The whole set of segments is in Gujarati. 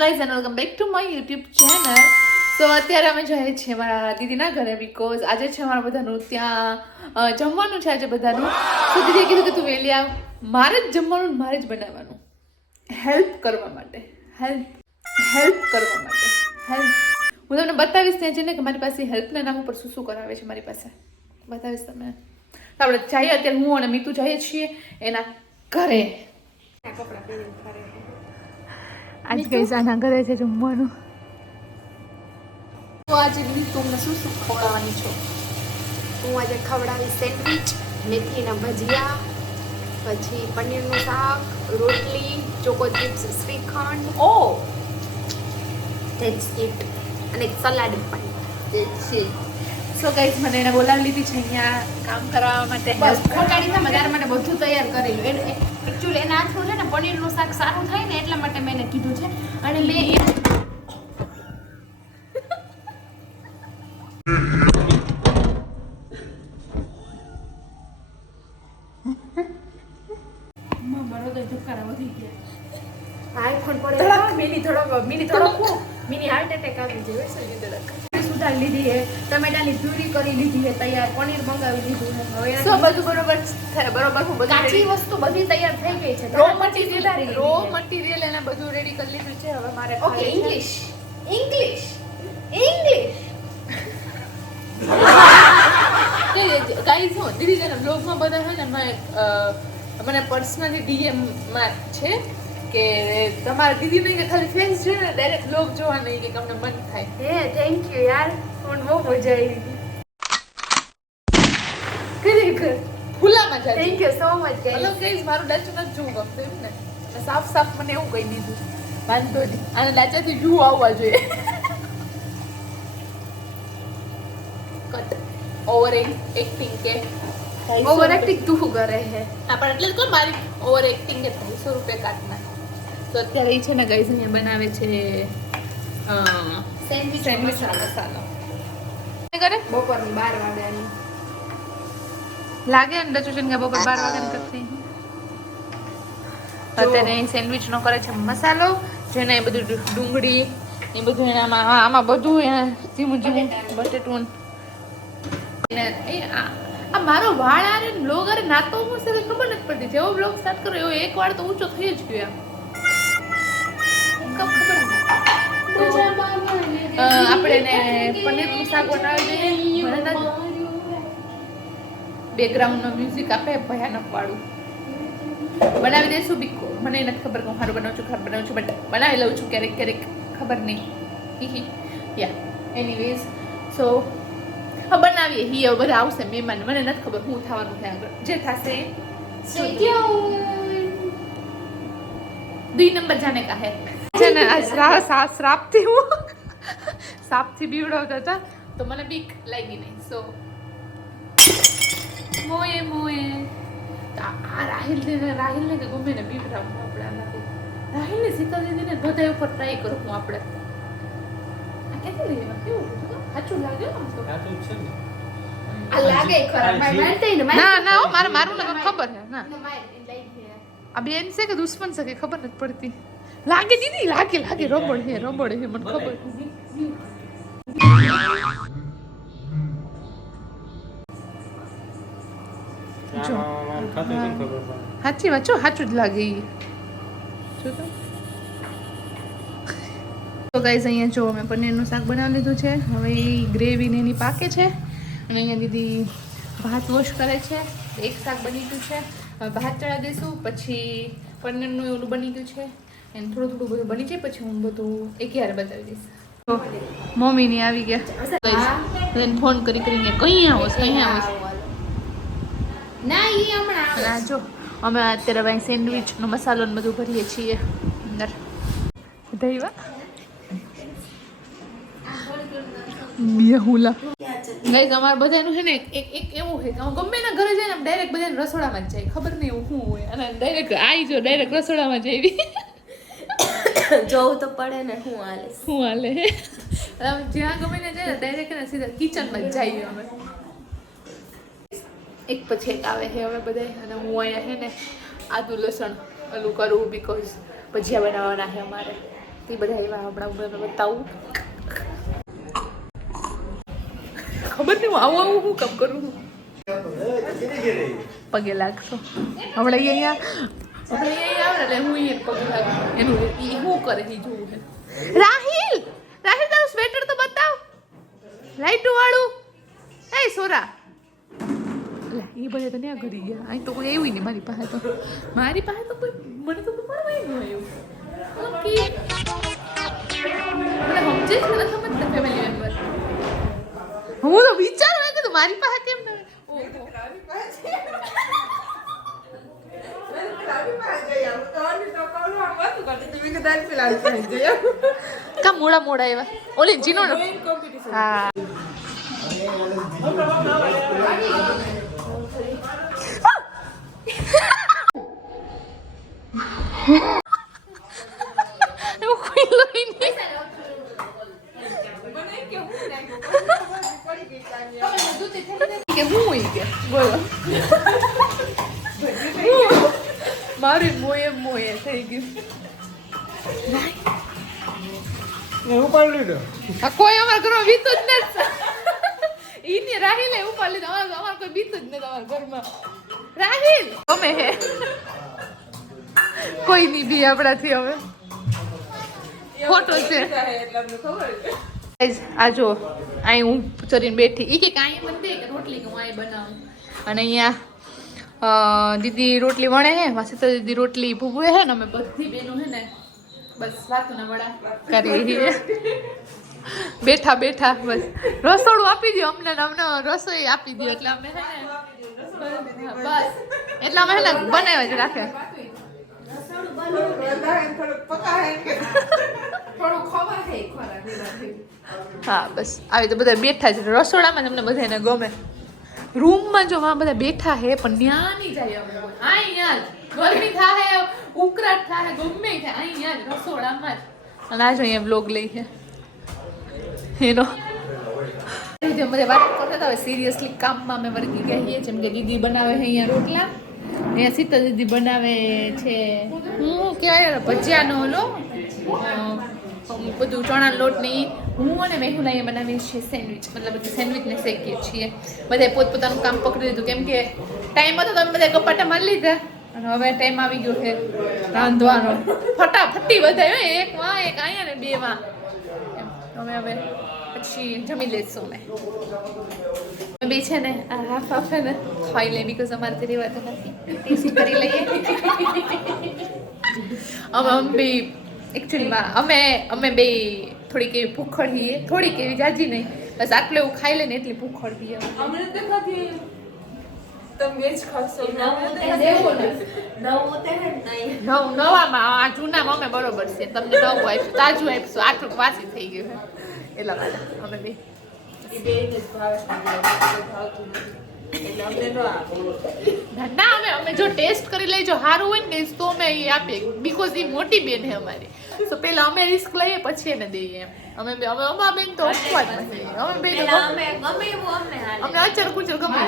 Guys and welcome back to my YouTube channel. તો અત્યારે અમે જઈએ છીએ મારા દીદીના ઘરે બીકોઝ આજે છે અમારા બધાનું ત્યાં જમવાનું છે આજે બધાનું. તો દીદીએ કીધું કે તું વહેલી આવ, મારે જ જમવાનું મારે જ બનાવવાનું, હેલ્પ કરવા માટે. હું તમને બતાવીશ ત્યાં જઈને કે મારી પાસે હેલ્પના નામ ઉપર શું શું કરાવે છે મારી પાસે, બતાવીશ તમને. તો આપણે જઈએ અત્યારે, હું અને મીતુ જઈએ છીએ એના ઘરે. કપડાં પહેરીને ઘરે આજ ગઈ આના ઘરે છે જમવાનું. તો આજે દીદી તમને શું શું ખવડાવવાની છો? હું આજે ખવડાવી સેન્ડવિચ, મેથીના ભજીયા, પછી પનીરનું શાક, રોટલી, ચોકો ચિપ્સ, શ્રીખંડ. Oh that's it. અને એક સલાડ પણ. સો ગાઈઝ મને એને બોલાવી લીધી છે અહીંયા કામ કરાવવા માટે. બસ ખોટાડી તમે તારા માટે બધું તૈયાર કરેલું. એકચ્યુઅલી એના હાથનું છે ને પનીરનું શાક સારું થાય ને એટલા માટે મેં એને કીધું છે. અને મેં મિની હાર્ટ એટેક આવી જાય સુધારી લીધી છે, ટમેટાની પ્યુરી કરી લીધી છે તૈયાર, પનીર મંગાવી લીધું છે. હવે સો બધું બરોબર બરોબર હું બધું કાચી વસ્તુ બધી તૈયાર થઈ ગઈ છે. રો મટીરિયલ એને બધું રેડી કરી લીધું છે. હવે મારે ઓકે ઇંગ્લિશ ગાઈઝ હું દીદી જેના બ્લોગમાં બધા છે ને મને પર્સનલી ડીએમ માં છે કે તમારા દીદી નહીં કે ખાલી ફેસ છે ને ડાયરેક્ટ બ્લોગ જોવા નહીં કે તમને મન થાય. હે થેન્ક યુ યાર, મને બહુ મજા આવી. ખરેખર ફૂલામાં જાય. Thank you so much guys. મતલબ ગાઈઝ મારું ડાચું નથી જોવું ગમતું એમ ને, સાફ સાફ મને એવું કહી દીધું વાંધો નહીં, આને ડાચાથી જોવું આવવા જોઈએ. કટ ઓવર એક્ટિંગ કે ઓવર એક્ટિંગ તું શું કરે છે? પણ એટલે જ કહું મારી ઓવર એક્ટિંગ કે 300 રૂપિયા કાઢના. તો અત્યારે એ છે ને ગાઈઝ અહીંયા બનાવે છે સેન્ડવિચ મસાલો. કરે બપોરની 12 વાગ્યાની લાગે ને ડચુચન કે બપોર 12 વાગ્યાની કરતી. અત્યારે સેન્ડવિચ નો કરે છે મસાલો, જેને એ બધું ડુંગળી એ બધું એનામાં આમાં બધું એને ધીમું બટેટું. આ મારો વાળ આરે બ્લોગ આરે નાતો હું છે ખબર નથી પડતી. જેવો બ્લોગ સ્ટાર્ટ કરો એવો એક વાળ તો ઊંચો થઈ જ ગયો. આપણે ને પનીરનું શાક બનાવી દઈએ. બેકગ્રાઉન્ડ નો મ્યુઝિક આપે ભયાનક વાળું બનાવી દઈશું. બીકો મને નથી ખબર કે હું સારું બનાવું છું ખરાબ બનાવું છું, બટ બનાવી લઉં છું ક્યારેક ક્યારેક, ખબર નહીં. યા એનીવેઝ સો બનાવીએ. હી હવે બધા આવશે મહેમાન, મને નથી ખબર શું થવાનું છે આગળ, જે થશે दुई नंबर जाने का है ने श्राप थी वो साप थी बीवड़ावता था तो મને બીક લાગી નહીં. સો મોએ તો આ રાહિલ ને કે ગમે ને બીવડાવું આપણે આનાથી. રાહિલ ને શીતલ દીદી ને બધા ઉપર ટ્રાય કરું હું આપણે. આ કેટલી લેવા કેવું સાચું લાગે આમ તો સાચું છે ને આ લાગે ખરા મારતે ને ના મારું ને ખબર છે ના આ બેન છે કે દુશ્મન છે કે ખબર નથી પડતી. લાગે દીદી લાગે રબડ છે મને ખબર. સાચી વાત છો, સાચું જ લાગે. તો ગાઈઝ અહીંયા જો મેં પનીરનું શાક બનાવી લીધું છે. હવે એ ગ્રેવી ને એની પાકે છે અને અહીંયા દીદી ભાત વોશ કરે છે. એક શાક બની ગયું છે, ભાત ચડાવી દઈશું. પછી પનીરનું એવું બની ગયું છે એને થોડું બધું બની જાય પછી હું બધું એક બતાવી દઈશ. મમ્મીની આવી ગયા, ફોન કરીને કઈ આવો ના ઈ હમણાં જો અમે અત્યારે હવે સેન્ડવિચનો મસાલો ને બધું ભરીએ છીએ અંદર. દઈવા બેહુલા ગાઈસ અમાર બધાનું છે ને એક એવું છે કે ગમે ના ઘરે જાય ને ડાયરેક્ટ બધાને રસોડામાં જ જાય, ખબર નહીં એવું શું હોય, અને ડાયરેક્ટ ડાયરેક્ટ રસોડામાં જઈ જોવું તો પડે ને શું હાલે જ્યાં ગમે ને જાય ને ડાયરેક્ટ ને સીધા કિચનમાં જ જઈએ અમે. એક પછી એક આવે છે હવે બધા. અને હું અહીંયા છે ને આદુ લસણ ઓલું કરું બીકોઝ ભજીયા બનાવવાના છે અમારે. એ બધા એવા હમણાં બતાવું. ખબર નહીં હું આવું હું કામ કરું છું. પગે લાગશો હમણાં અહીંયા આવે એટલે હું એ પગે લાગું એનું શું કરે એ જોવું છે. રાહિલ તારું સ્વેટર તો બતાવ લાઈટું વાળું. એ સોરા લે એ બધા તો ત્યાં ઘડી ગયા. અહીં તો કોઈ એવું નહીં મારી પાસે તો કોઈ મને તો મળવા ન આવ્યું. ઓકે મને સમજે છે ને સમજતા ફેમિલી મેમ્બર. હું તો વિચારવા કે મારી પાસે કેમ ન કા મોડા એવા ઓલી જીનો હા મારું મોએ થઈ ગયું. કોઈ અમારા ઘરમાં બીતું જ નથી. ઈને રાહિલે ઉપાડ લીધો. અમારે કોઈ બીતું જ નથી અમારા ઘરમાં. રાહિલ ગમે હે કોઈ નહીં બી આપણાથી હવે ફોટો છે. આ જો અહીં હું ચરીને બેઠી ઈ કે કાંઈ મને દે કે રોટલી કે હું અહીં બનાવું. અને અહીંયા દીદી રોટલી વણે હે વાસી તો દીદી રોટલી ભૂગવે હે ને અમે બધી બેનો હે ને બસ વાતના વડા કરી બેઠા બેઠા બસ રસોડું આપી દો અમને રસોઈ આપી દો એટલે અમે હે ને બસ એટલે અમે હે ને બનાવ્યા જ રાખે. હા બસ આવી તો બધા બેઠા છે રસોડામાં. તમને બધાને ગમે રૂમમાં જો બધા બેઠા હે પણ ન્યા નહીં જાય. અમે અહીંયા જ ગરમી થાય ઉકળાટ થાય ગમે થાય અહીંયા જ રસોડામાં જ. અને આ જો અહીંયા બ્લોગ લઈ છે એનો બધા વાત કરતા હતા. હવે સિરિયસલી કામમાં અમે વર્ગી ગયા છીએ. જેમ કે દીદી બનાવે છે અહીંયા રોટલા, અહીંયા સીતા દીદી બનાવે છે હું કહેવાય ભજીયાનો ઓલો બધું ચણા લોટની. હું અને મેહુલ અહીંયા બનાવીએ છીએ સેન્ડવિચ, મતલબ સેન્ડવિચને શેકીએ છીએ. બધાએ પોતપોતાનું કામ પકડી લીધું કેમ કે ટાઈમ હતો તો અમે બધા ગપાટા મારી લીધા અને હવે ટાઈમ આવી ગયો છે રાંધવાનો. ફટાફટી બધા એક માં એક અહીંયા ને બે માં અમે હવે પછી જમી લઈશું. અમે બે છે ને આ હાફ હાફ ને ખાઈ લઈએ બીકોઝ અમારે તે રહેવાતું નથી. ટેસ્ટ કરી લઈએ અમે બે એકચ્યુઅલીમાં અમે બે થોડીક એવી ભૂખડ છીએ, થોડીક એવી જાજી નહીં, બસ આટલું એવું ખાઈ લે ને એટલી ભૂખડ છીએ. નવામાં આ જૂનામાં અમે બરોબર છે. તમને નવું આપ્યું તાજું આપ્યું આટલું વાસી થઈ ગયું એટલા માટે અમે બે ના અમે જો ટેસ્ટ કરી લઈએ જો સારું હોય ને તો અમે એ આપીએ બીકોઝ એ મોટી બેન છે અમારી. તો પેલા અમે રિસ્ક લઈએ પછી એને દઈએ એમ. અમે અમારા બેન તો અપવાદ નથી. અમે બે અમને અચર કુચર ગમે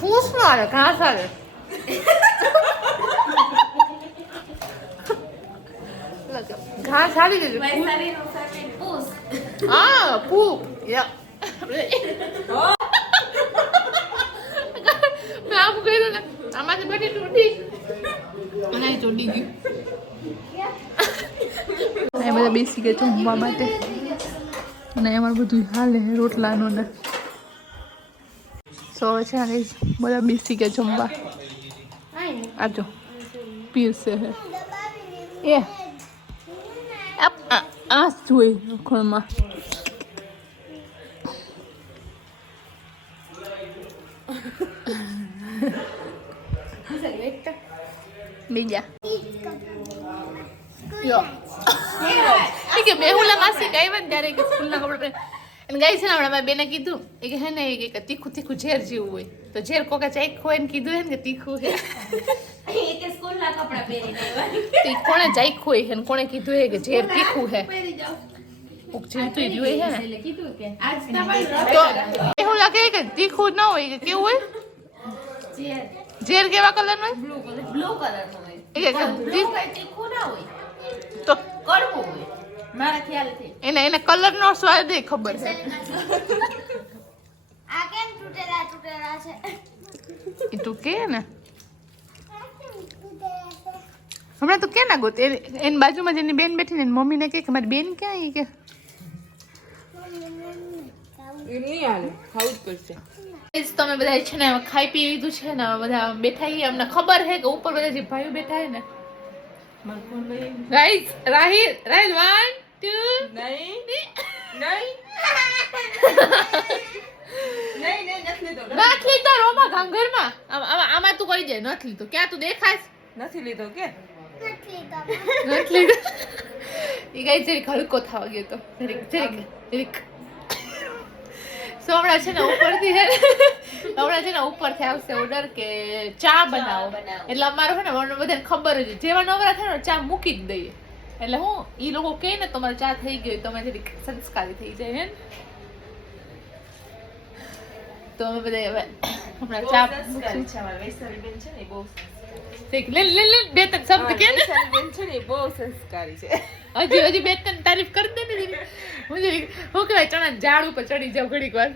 ફૂસ નો આવે ઘાસ આવે. ઘાસ આવી ગયું હા પૂપ મેં આમ કર્યું ને આમાંથી બધી તૂટી અને ચોટી ગયું. એ બધા બેસી ગયા જમવા માટે અને અમારે બધું હાલે રોટલાનું ને સો છે બધા બેસી ગયા જમવા. આજો પીરસે હે એ આ જોઈ ખોળમાં બીજા કે મેહુલા માસી ગઈ ને ત્યારે કે સ્કૂલના કપડા એને ગઈ છે ને હમણાં બેને કીધું એ કે હે ને કે તીખું તીખું ઝેર જેવું હોય તો ઝેર કોકા ચાઈક હોય ને કીધું હે ને કે તીખું હે કોણે ચાઈક હોય હે કોણે કીધું હે કે ઝેર તીખું હે જીવતું રહ્યું હે તો મેહુલા કહે કે તીખું ન હોય કે કેવું હોય ઝેર કેવા કલરનો હોય? બ્લુ કલરનો હોય. એ કે બ્લુ કઈ તીખું ના હોય, તો કડવું હોય મારા ખ્યાલથી. એને કલરનો સ્વાદ એ ખબર છે. આ કેમ તૂટેલા તૂટેલા છે? એ તું કે ને હમણાં તું કે ના ગોત એની બાજુમાં જેની બેન બેઠી ને એની મમ્મીને કે મારી બેન ક્યાં ઈ કે તમે બધા છે ને ખાઈ પી લીધું છે ને હવે બધા બેઠા છીએ. અમને ખબર છે કે ઉપર બધા જે ભાઈઓ બેઠા છે ને ગાઈસ રાહિલ 1 2 નથી લીધો રોમા ઘાંઘરમાં આમાં તું કહી જાય નથી લીધો ક્યાં તું દેખાશ નથી લીધો કે નથી લીધો ઈ ગાઈસ જરીક હલકો થવા ગયો તો જરીક સો હમણાં છે ને ઉપરથી ઉપરથી આવશે ઓર્ડર કે ચા બનાવો એટલે અમારો છે ને બધાને ખબર જ જેવા નવરા થાય ને ચા મૂકી જ દઈએ એટલે હું ઈ લોકો કહે ને તમારે ચા થઈ ગઈ તમે જરીક સંસ્કારી થઈ જાય હે ને તો અમે બધા હવે હમણાં ચા સંસ્કારી છે અમારા વૈશાલી બેન છે ને એ બહુ લે બે ત્રણ શબ્દ કે ને વૈશાલી બેન છે ને એ બહુ સંસ્કારી છે. હજી બે ત્રણ તારીફ કરી દે ને હું કહેવાય ચણા ઝાડ ઉપર ચડી જાવ ઘડીક વાર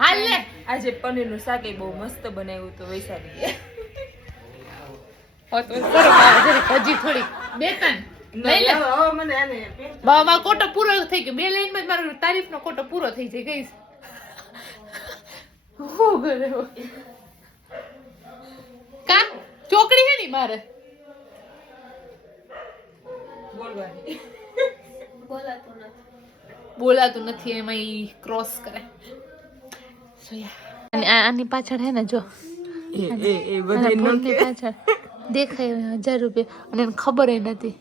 હાલ લે આજે પનીરનું શાક એ બહુ મસ્ત બનાવ્યું તો વૈશાલીએ. હજી થોડી બે ત્રણ લઈ લે હવે મને આને બાબા કોટો પૂરો થઈ ગયો બે લાઈનમાં જ મારો તારીફનો કોટો પૂરો થઈ જાય ગઈશ હું કરે કા ચોકડી હે ની મારે બોલવાની બોલાતું નથી એમાં ઈ ક્રોસ કરે અને આની પાછળ હે ને જો એ આના ફોનની પાછળ દેખાય 1000 રૂપિયા અને એને ખબર નથી.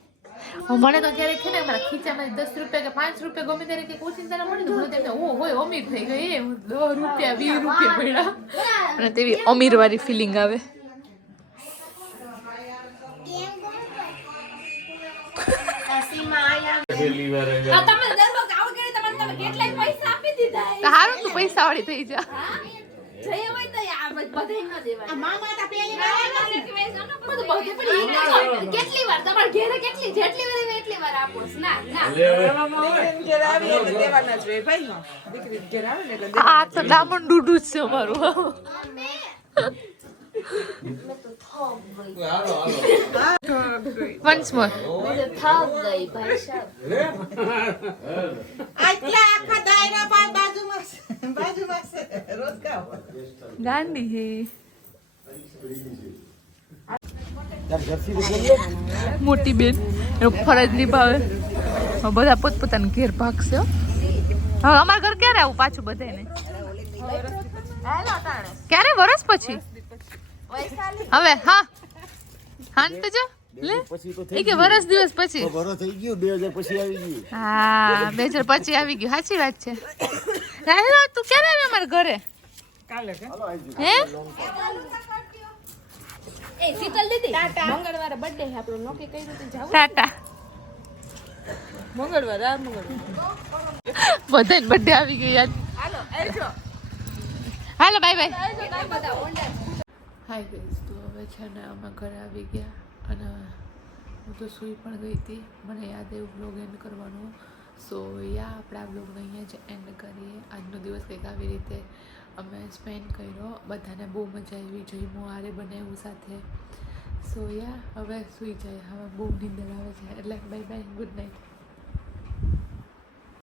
મને તો ક્યારેક છે ને મારા ખીચામાં 10 રૂપિયા કે 5 રૂપિયા ગમે ત્યારે કે ઓચિંતા મળી તો મને તેમને ઓ હોય અમીર થઈ ગઈ એ 10 રૂપિયા 20 રૂપિયા મળ્યા અને તેવી અમીર વાળી ફિલિંગ આવે. હારું તું પૈસા વાળી થઈ જા કેટલી વાર તમારે ઘેરે જેટલી વાર એટલી વાર આપો ના ઘેર આવી એટલે દેવાના જ હોય ભાઈ. દીકરી ઘેર આવે ને એટલે આ તો ડામણ ડૂડું જ છે અમારું વન્સ મોર ગાંધી છે મોટી બેન એનું ફરજ નિભાવે બધા પોતપોતાના ઘેર ભાગશે હો. હવે અમારા ઘર ક્યારે આવું પાછું બધાને ક્યારે વરસ પછી હવે હા તો જો લે એ કે વરસ દિવસ પછી વરસ થઈ ગયું 2000 પછી આવી ગયું. હા 2000 પછી આવી ગયું સાચી વાત છે. રાહિલ તું ક્યારે આવી અમારા ઘરે કાલે કે હે એ શીતલ દીદી મંગળવારે બર્થડે છે આપણો નોકી કઈ રીતે જાવ ટાટા મંગળવાર બધાને બર્થડે આવી ગઈ યાર હાલો બાય બાય હાય ગાઈસ તો હવે છે ને અમે ઘરે આવી ગયા અને હું તો સૂઈ પણ ગઈ હતી મને યાદ આવ્યું બ્લોગ એન્ડ કરવાનું સો યા આપણે આ બ્લોગને અહીંયા જ એન્ડ કરીએ. આજનો દિવસ કંઈક આવી રીતે અમે સ્પેન્ડ કર્યો બધાને બહુ મજા આવી જઈમું આરે બનાવ્યું સાથે સો યા હવે સૂઈ જાય હવે બહુ નીંદર આવે છે એટલે બાય બાય ગુડ નાઇટ.